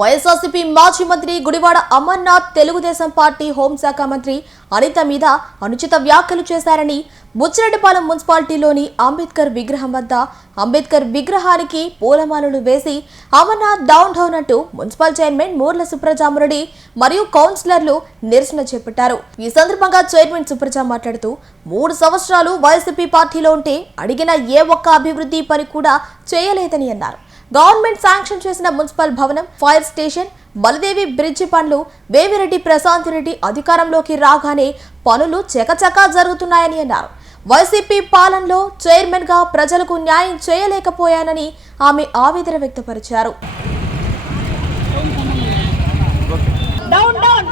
వైఎస్ఆర్సీపీ మాజీ మంత్రి గుడివాడ అమర్నాథ్ తెలుగుదేశం పార్టీ హోంశాఖ మంత్రి అనిత మీద అనుచిత వ్యాఖ్యలు చేశారని బుచ్చిరెడ్డిపాలెం మున్సిపాలిటీలోని అంబేద్కర్ విగ్రహం వద్ద అంబేద్కర్ విగ్రహానికి పూలమాలలు వేసి అమర్నాథ్ డౌన్ డౌన్ అంటూ మున్సిపల్ చైర్మన్ మూర్ల సుప్రజామురెడ్డి మరియు కౌన్సిలర్లు నిరసన చేపట్టారు. ఈ సందర్భంగా చైర్మన్ సుప్రజ మాట్లాడుతూ 3 సంవత్సరాలు వైసీపీ పార్టీలో ఉంటే అడిగిన ఏ ఒక్క అభివృద్ధి పని కూడా చేయలేదని అన్నారు. గవర్నమెంట్ శాంక్షన్ చేసిన మున్సిపల్ భవనం, ఫైర్ స్టేషన్, బలదేవి బ్రిడ్జి పనులు వేమిరెడ్డి ప్రశాంత్ రెడ్డి అధికారంలోకి రాగానే పనులు చకచకా జరుగుతున్నాయని అన్నారు. వైసీపీ పాలనలో చైర్మన్ గా ప్రజలకు న్యాయం చేయలేకపోయానని ఆమె ఆవేదన వ్యక్తపరిచారు.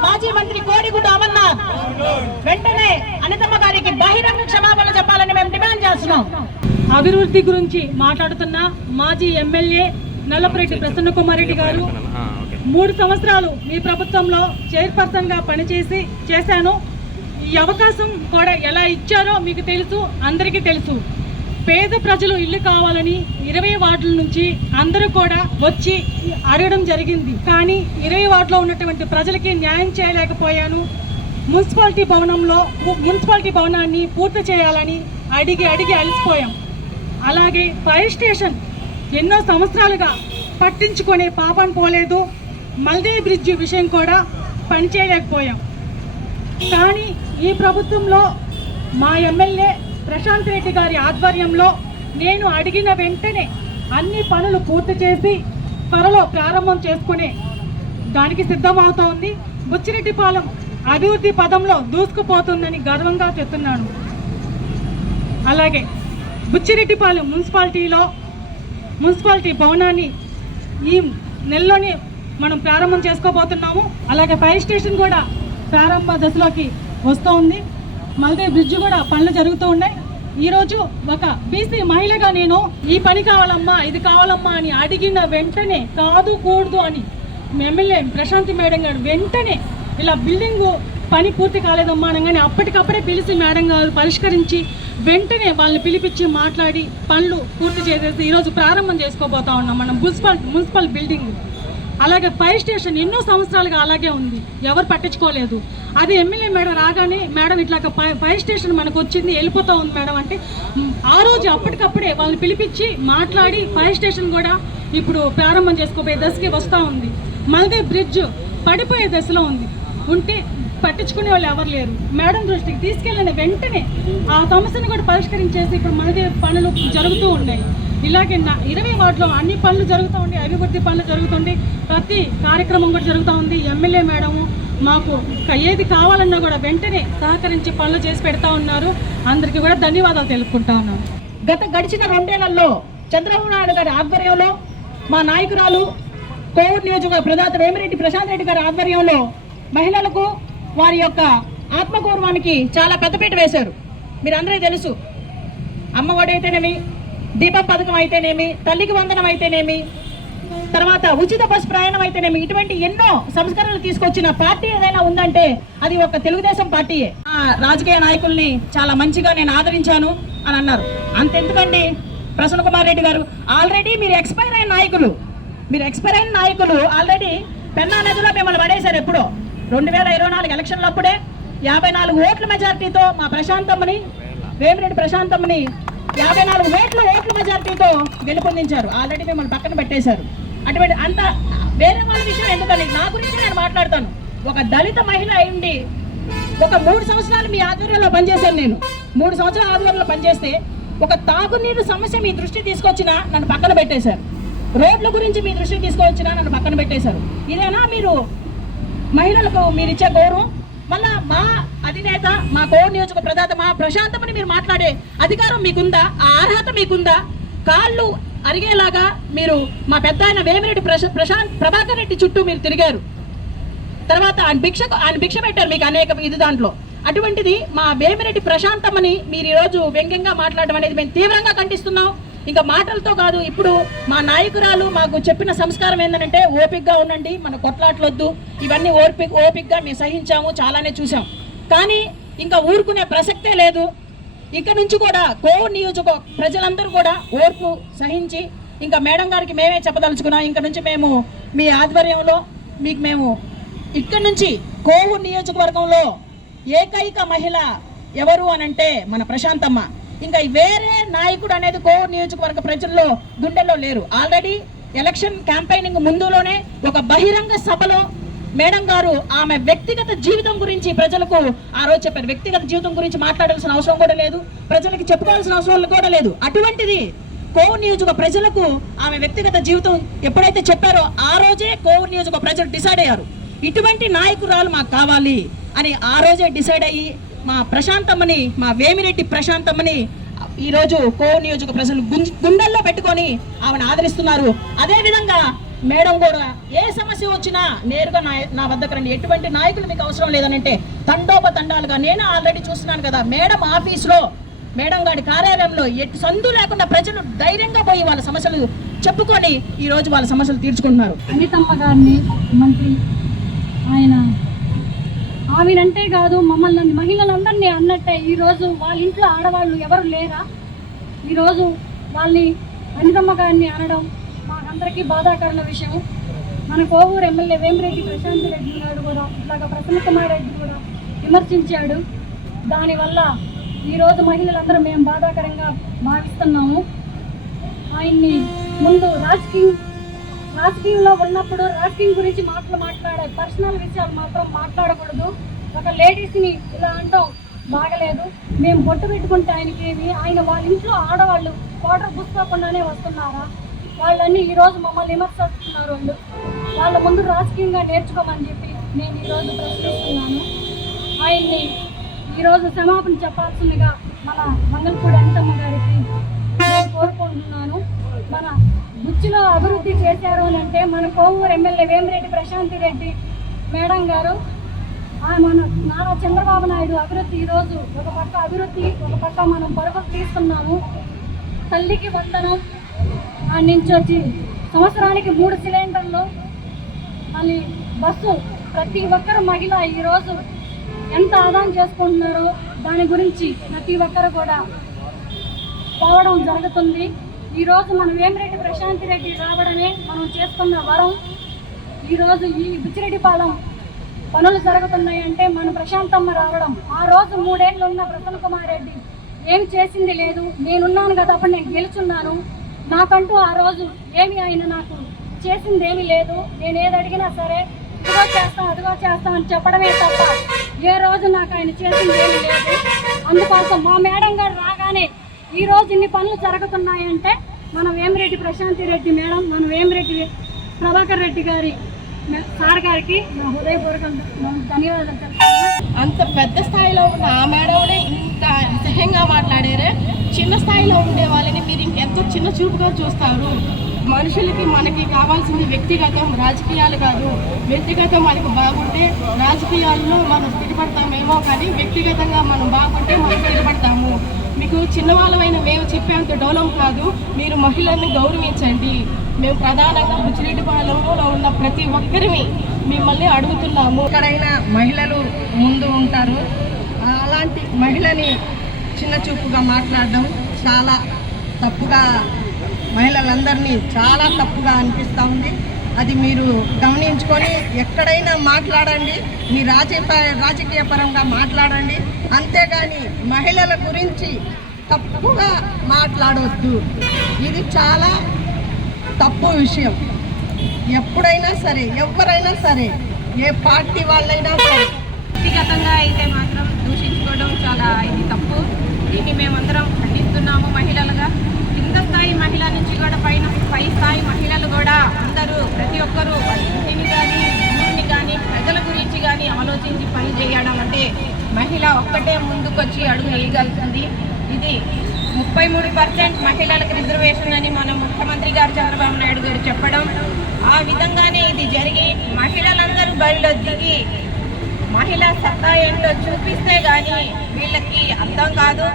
మాజీ మంత్రి కోడిగుడ్డ అమర్నాథ్ వెంటనే అనితమ్మ గారికి బహిరంగ క్షమాపణ చెప్పాలని మేము డిమాండ్ చేస్తున్నాం. అభివృద్ధి గురించి మాట్లాడుతున్న మాజీ ఎమ్మెల్యే నల్లపురెడ్డి ప్రసన్న కుమార్ రెడ్డి గారు 3 సంవత్సరాలు మీ ప్రభుత్వంలో చైర్పర్సన్ గా చేశాను. ఈ అవకాశం కూడా ఎలా ఇచ్చారో మీకు తెలుసు, అందరికీ తెలుసు. పేద ప్రజలు ఇల్లు కావాలని 20 వార్డుల నుంచి అందరూ కూడా వచ్చి అడగడం జరిగింది. కానీ 20 వార్డులో ఉన్నటువంటి ప్రజలకి న్యాయం చేయలేకపోయాను. మున్సిపాలిటీ భవనాన్ని పూర్తి చేయాలని అడిగి అలసిపోయాం. అలాగే ఫైర్ స్టేషన్ ఎన్నో సంవత్సరాలుగా పట్టించుకునే పాపం పోలేదు. మల్దేవి బ్రిడ్జి విషయం కూడా పనిచేయలేకపోయాం. కానీ ఈ ప్రభుత్వంలో మా ఎమ్మెల్యే ప్రశాంత్ రెడ్డి గారి ఆధ్వర్యంలో నేను అడిగిన వెంటనే అన్ని పనులు పూర్తి చేసి త్వరలో ప్రారంభం చేసుకునే దానికి సిద్ధమవుతోంది. బుచ్చిరెడ్డిపాలెం అభివృద్ధి పదంలో దూసుకుపోతుందని గర్వంగా చెప్తున్నాను. అలాగే బుచ్చిరెడ్డిపాలెం మున్సిపాలిటీ భవనాన్ని ఈ నెలలోనే మనం ప్రారంభం చేసుకోబోతున్నాము. అలాగే ఫైర్ స్టేషన్ కూడా ప్రారంభ దశలోకి వస్తూ ఉంది. మల్దేవి బ్రిడ్జ్ కూడా పనులు జరుగుతూ ఉన్నాయి. ఈరోజు ఒక బీసీ మహిళగా నేను ఈ పని కావాలమ్మా, ఇది కావాలమ్మా అని అడిగిన వెంటనే కాదు కూడదు అని ఎమ్మెల్యే ప్రశాంతి మేడం గారు వెంటనే ఇలా బిల్డింగ్ పని పూర్తి కాలేదమ్మా అనగానే అప్పటికప్పుడే పిలిచి మేడం గారు పరిష్కరించి వెంటనే వాళ్ళని పిలిపించి మాట్లాడి పనులు పూర్తి చేసేసి ఈరోజు ప్రారంభం చేసుకోబోతా ఉన్నాం మనం మున్సిపల్ బిల్డింగ్. అలాగే ఫైర్ స్టేషన్ ఎన్నో సంవత్సరాలుగా అలాగే ఉంది, ఎవరు పట్టించుకోలేదు. అది ఎమ్మెల్యే మేడం రాగానే మేడం ఇట్లా ఫైర్ స్టేషన్ మనకు వచ్చింది, వెళ్ళిపోతూ ఉంది మేడం అంటే ఆ రోజు అప్పటికప్పుడే వాళ్ళని పిలిపించి మాట్లాడి ఫైర్ స్టేషన్ కూడా ఇప్పుడు ప్రారంభం చేసుకోబోయే దశకి వస్తూ ఉంది. మల్దేవి బ్రిడ్జ్ పడిపోయే దశలో ఉంటే పట్టించుకునే వాళ్ళు ఎవరు లేరు. మేడం దృష్టికి తీసుకెళ్ళిన వెంటనే ఆ సమస్యను కూడా పరిష్కరించేసి ఇప్పుడు మల్దేవి పనులు జరుగుతూ ఉన్నాయి. ఇలాగే 20 వార్డులో అన్ని పనులు జరుగుతూ ఉండి, అభివృద్ధి పనులు జరుగుతుంది, ప్రతి కార్యక్రమం కూడా జరుగుతూ ఉంది. ఎమ్మెల్యే మేడము మాకు ఏది కావాలన్నా కూడా వెంటనే సహకరించి పనులు చేసి పెడతా ఉన్నారు. అందరికీ కూడా ధన్యవాదాలు తెలుపుకుంటా ఉన్నాను. గడిచిన 2 ఏళ్లలో చంద్రబాబు నాయుడు గారి ఆధ్వర్యంలో మా నాయకురాలు కోవూరు నియోజకవర్గ ప్రదాత వేమిరెడ్డి ప్రశాంత్ రెడ్డి గారి ఆధ్వర్యంలో మహిళలకు వారి యొక్క ఆత్మగౌరవానికి చాలా పెద్దపీట వేశారు. మీరందరికీ తెలుసు, అమ్మఒడి అయితేనేమి, దీపం పథకం అయితేనేమి, తల్లికి వందనం అయితేనేమి, తర్వాత ఉచిత బస్ ప్రయాణం అయితేనేమి, ఇటువంటి ఎన్నో సంస్కరణలు తీసుకొచ్చిన పార్టీ ఏదైనా ఉందంటే అది ఒక తెలుగుదేశం పార్టీయే. రాజకీయ నాయకుల్ని చాలా మంచిగా నేను ఆదరించాను అని అన్నారు. అంతెందుకండి ప్రసన్న కుమార్ రెడ్డి గారు, ఆల్రెడీ మీరు ఎక్స్పైర్ అయిన నాయకులు ఆల్రెడీ పెన్నా నదిలో మిమ్మల్ని పడేశారు. ఎప్పుడో 2024 ఎలక్షన్లు అప్పుడే 54 ఓట్ల మెజార్టీతో మా వేమిరెడ్డి ప్రశాంతమ్మని 54 ఓట్ల మెజార్టీతో గెలుపొందించారు. ఆల్రెడీ మిమ్మల్ని పక్కన పెట్టేశారు. అటువంటి అంత వేరే వాళ్ళ విషయం ఎందుకని నా గురించి నేను మాట్లాడతాను. ఒక దళిత మహిళ అయింది, ఒక 3 సంవత్సరాలు మీ ఆధ్వర్యంలో పనిచేశాను. నేను 3 సంవత్సరాల ఆధ్వర్యంలో పనిచేస్తే ఒక తాగునీరు సమస్య మీ దృష్టి తీసుకొచ్చినా నన్ను పక్కన పెట్టేశారు. రోడ్ల గురించి మీ దృష్టికి తీసుకొచ్చినా నన్ను పక్కన పెట్టేశారు. ఇదేనా మీరు మహిళలకు మీరు ఇచ్చే గౌరవం? మళ్ళా మా అధినేత, మా కోవూరు నియోజక ప్రదాత మా ప్రశాంతమని మీరు మాట్లాడే అధికారం మీకుందా? ఆ అర్హత మీకుందా? కాళ్ళు అరిగేలాగా మీరు మా పెద్ద ఆయన వేమిరెడ్డి ప్రభాకర్ రెడ్డి చుట్టూ మీరు తిరిగారు. తర్వాత ఆయన భిక్ష పెట్టారు మీకు అనేక దాంట్లో. అటువంటిది మా వేమిరెడ్డి ప్రశాంతమ్మని మీరు ఈరోజు వ్యంగ్యంగా మాట్లాడడం అనేది మేము తీవ్రంగా ఖండిస్తున్నాం. ఇంకా మాటలతో కాదు, ఇప్పుడు మా నాయకురాలు మాకు చెప్పిన సంస్కారం ఏంటంటే ఓపికగా ఉండండి, మన కొట్లాట్లొద్దు, ఇవన్నీ ఓపికగా మేము సహించాము, చాలానే చూసాం. కానీ ఇంకా ఊరుకునే ప్రసక్తే లేదు. ఇక నుంచి కూడా కోవూరు నియోజక ప్రజలందరూ కూడా ఓర్పు సహించి ఇంకా మేడం గారికి మేమే చెప్పదలుచుకున్నాం. ఇంకా నుంచి మేము మీ ఆధ్వర్యంలో మీకు మేము ఇక్కడి నుంచి కోవూరు నియోజకవర్గంలో ఏకైక మహిళ ఎవరు అనంటే మన ప్రశాంతమ్మ. ఇంకా వేరే నాయకుడు అనేది కోవూరు నియోజకవర్గ ప్రజల్లో గుండెల్లో లేరు. ఆల్రెడీ ఎలక్షన్ క్యాంపెయినింగ్ ముందులోనే ఒక బహిరంగ సభలో మేడం గారు ఆమె వ్యక్తిగత జీవితం గురించి ప్రజలకు ఆ రోజు చెప్పారు. వ్యక్తిగత జీవితం గురించి మాట్లాడాల్సిన అవసరం కూడా లేదు, ప్రజలకి చెప్పుకోవాల్సిన అవసరం కూడా లేదు. అటువంటిది కోవూరు నియోజక ప్రజలకు ఆమె వ్యక్తిగత జీవితం ఎప్పుడైతే చెప్పారో ఆ రోజే కోవూరు నియోజక ప్రజలు డిసైడ్ అయ్యారు, ఇటువంటి నాయకురాలు మాకు కావాలి అని ఆ రోజే డిసైడ్ అయ్యి మా ప్రశాంతమ్మని, మా వేమిరెడ్డి ప్రశాంతమ్మని ఈరోజు కోవూరు నియోజక ప్రజలు గుండెల్లో పెట్టుకొని ఆమెను ఆదరిస్తున్నారు. అదేవిధంగా మేడం కూడా ఏ సమస్య వచ్చినా నేరుగా నా వద్దకు రండి, ఎటువంటి నాయకులు మీకు అవసరం లేదనంటే తండోపతండాలుగా నేను ఆల్రెడీ చూస్తున్నాను కదా, మేడం ఆఫీస్లో మేడం గారి కార్యాలయంలో ఎటు సందు లేకుండా ప్రజలు ధైర్యంగా పోయి వాళ్ళ సమస్యలు చెప్పుకొని ఈరోజు వాళ్ళ సమస్యలు తీర్చుకుంటున్నారు. అనితమ్మ గారిని మంత్రి ఆయన ఆమెనంటే కాదు మమ్మల్ని మహిళలందరినీ అన్నట్టే ఈరోజు వాళ్ళ ఇంట్లో ఆడవాళ్ళు ఎవరు లేరా? ఈరోజు వాళ్ళని అనితమ్మ గారిని అనడం మాకందరికీ బాధాకరణ విషయం. మన కోవూరు ఎమ్మెల్యే వేమిరెడ్డి ప్రశాంత్ రెడ్డి గారు కూడా ఇట్లాగా ప్రసన్న కుమార్ రెడ్డి కూడా విమర్శించాడు. దానివల్ల ఈరోజు మహిళలందరూ మేము బాధాకరంగా భావిస్తున్నాము. ఆయన్ని ముందు రాజకీయంలో ఉన్నప్పుడు రాజకీయం గురించి మాట్లాడే పర్సనల్ విషయాలు మాత్రం మాట్లాడకూడదు. ఒక లేడీస్ని ఇలా అంటాం బాగలేదు. మేము బొట్టు పెట్టుకుంటే ఆయనకేమి, ఆయన వాళ్ళ ఇంట్లో ఆడవాళ్ళు కోటర్ పుస్తకుండానే వస్తున్నారా? వాళ్ళన్నీ ఈరోజు మమ్మల్ని విమర్శిస్తున్నారు. వాళ్ళ ముందు రాజకీయంగా నేర్చుకోమని చెప్పి నేను ఈరోజు ప్రశ్నిస్తున్నాను. ఆయన్ని ఈరోజు క్షమాపణ చెప్పాల్సిందిగా మన మంగళపూడి అనితమ్మ గారికి నేను కోరుకుంటున్నాను. మన బుచ్చిలో అభివృద్ధి చేశారు అని అంటే మన కోవూరు ఎమ్మెల్యే వేమిరెడ్డి ప్రశాంత్ రెడ్డి మేడం గారు, మన నారా చంద్రబాబు నాయుడు అభివృద్ధి ఈరోజు ఒక పక్క అభివృద్ధి, ఒక పక్క మనం పరుగులు తీస్తున్నాము. తల్లికి వందనం నుంచి వచ్చి సంవత్సరానికి 3 సిలిండర్లు, మళ్ళీ బస్సు, ప్రతి ఒక్కరు మహిళ ఈరోజు ఎంత ఆదాయం చేసుకుంటున్నారో దాని గురించి ప్రతి ఒక్కరు కూడా పోవడం జరుగుతుంది. ఈరోజు మనం వేమిరెడ్డి ప్రశాంత్ రెడ్డి రావడమే మనం చేసుకున్న వరం. ఈరోజు ఈ బుచ్చిరెడ్డిపాలెం పనులు జరుగుతున్నాయంటే మన ప్రశాంతమ్మ రావడం. ఆ రోజు 3 ఏళ్ళు ఉన్న ప్రసన్న కుమార్ రెడ్డి ఏమి చేసింది లేదు. నేనున్నాను కదా, అప్పుడు నేను గెలుచున్నాను. నాకంటూ ఆ రోజు ఏమి ఆయన నాకు చేసింది ఏమీ లేదు. నేను ఏది అడిగినా సరే ఇదిగో చేస్తాం అదిగో చేస్తాం అని చెప్పడమే తప్ప ఏ రోజు నాకు ఆయన చేసింది ఏమీ లేదు. అందుకోసం మా మేడం గారు రాగానే ఈరోజు ఇన్ని పనులు జరుగుతున్నాయంటే మన వేమిరెడ్డి ప్రశాంత్ రెడ్డి మేడం, మన వేమిరెడ్డి ప్రభాకర్ రెడ్డి గారి సార్ గారికి నా హృదయపూర్వక ధన్యవాదాలు చెప్తాను. అంత పెద్ద స్థాయిలో ఉన్న ఆ మేడంనే ఇంత సహ్యంగా మాట్లాడారే, చిన్న స్థాయిలో ఉండే వాళ్ళని మీరు ఇంకెంతో చిన్న చూపుగా చూస్తారు. మనుషులకి మనకి కావాల్సింది వ్యక్తిగతం, రాజకీయాలు కాదు. వ్యక్తిగతం మనకు బాగుంటే రాజకీయాల్లో మనం స్థిరపడతామేమో, కానీ వ్యక్తిగతంగా మనం బాగుంటే మనం స్థిరపడతాము. మీకు చిన్నవాళ్ళమైన మేము చెప్పేంత డెవలప్ కాదు, మీరు మహిళల్ని గౌరవించండి. మేము ప్రధానంగా బుచ్చిరెడ్డిపాలెంలో ఉన్న ప్రతి ఒక్కరిని మిమ్మల్ని అడుగుతున్నాము. ఎక్కడైనా మహిళలు ముందు ఉంటారు, అలాంటి మహిళని చిన్న చూపుగా మాట్లాడడం చాలా తప్పుగా, మహిళలందరినీ చాలా తప్పుగా అనిపిస్తూ ఉంది. అది మీరు గమనించుకొని ఎక్కడైనా మాట్లాడండి, మీ రాజకీయ పరంగా మాట్లాడండి, అంతేగాని మహిళల గురించి తప్పుగా మాట్లాడవద్దు. ఇది చాలా తప్పు విషయం. ఎప్పుడైనా సరే, ఎవరైనా సరే, ఏ పార్టీ వాళ్ళైనా సరే వ్యక్తిగతంగా అయితే మాత్రం దూషించుకోవడం చాలా ఇది తప్పు. దీన్ని మేమందరం ఖండిస్తున్నాము. మహిళలుగా కింద స్థాయి మహిళ నుంచి కూడా పై స్థాయి మహిళలు కూడా అందరూ ప్రతి ఒక్కరూ ఇంటిని కానీ ఊరిని కానీ ప్రజల గురించి కానీ ఆలోచించి పని చేయడం అంటే మహిళ ఒక్కటే ముందుకొచ్చి అడుగు వేయగలుగుతుంది. ఇది 33% మహిళలకు రిజర్వేషన్ అని మన ముఖ్యమంత్రి గారు చంద్రబాబు నాయుడు గారు చెప్పడం, ఆ విధంగానే ఇది జరిగి మహిళలందరూ బరిలో దిగి మహిళా సత్తా ఏంటో చూపిస్తే కానీ వీళ్ళకి అర్థం కాదు.